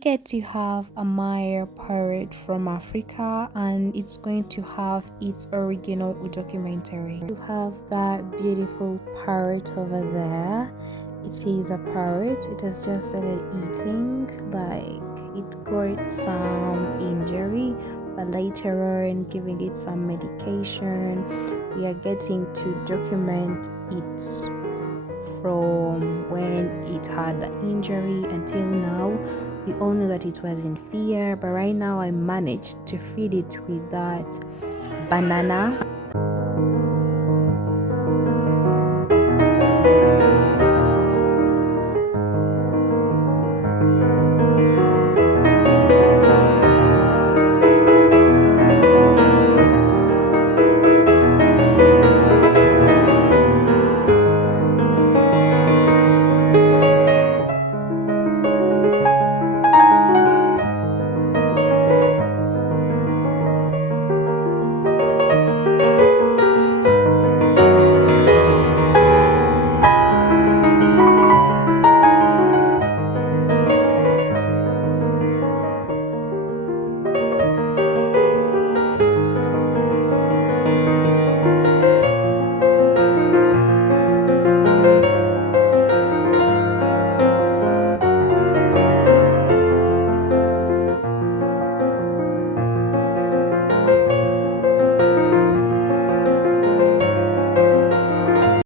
Get to have a Meyer Parrot from Africa, and it's going to have its original documentary. You have that beautiful parrot over there. It is a parrot. It has just started eating, like it got some injury, but later on giving it some medication. We are getting to document it from when it had the injury until now. We all know that it was in fear, but right now I managed to feed it with that banana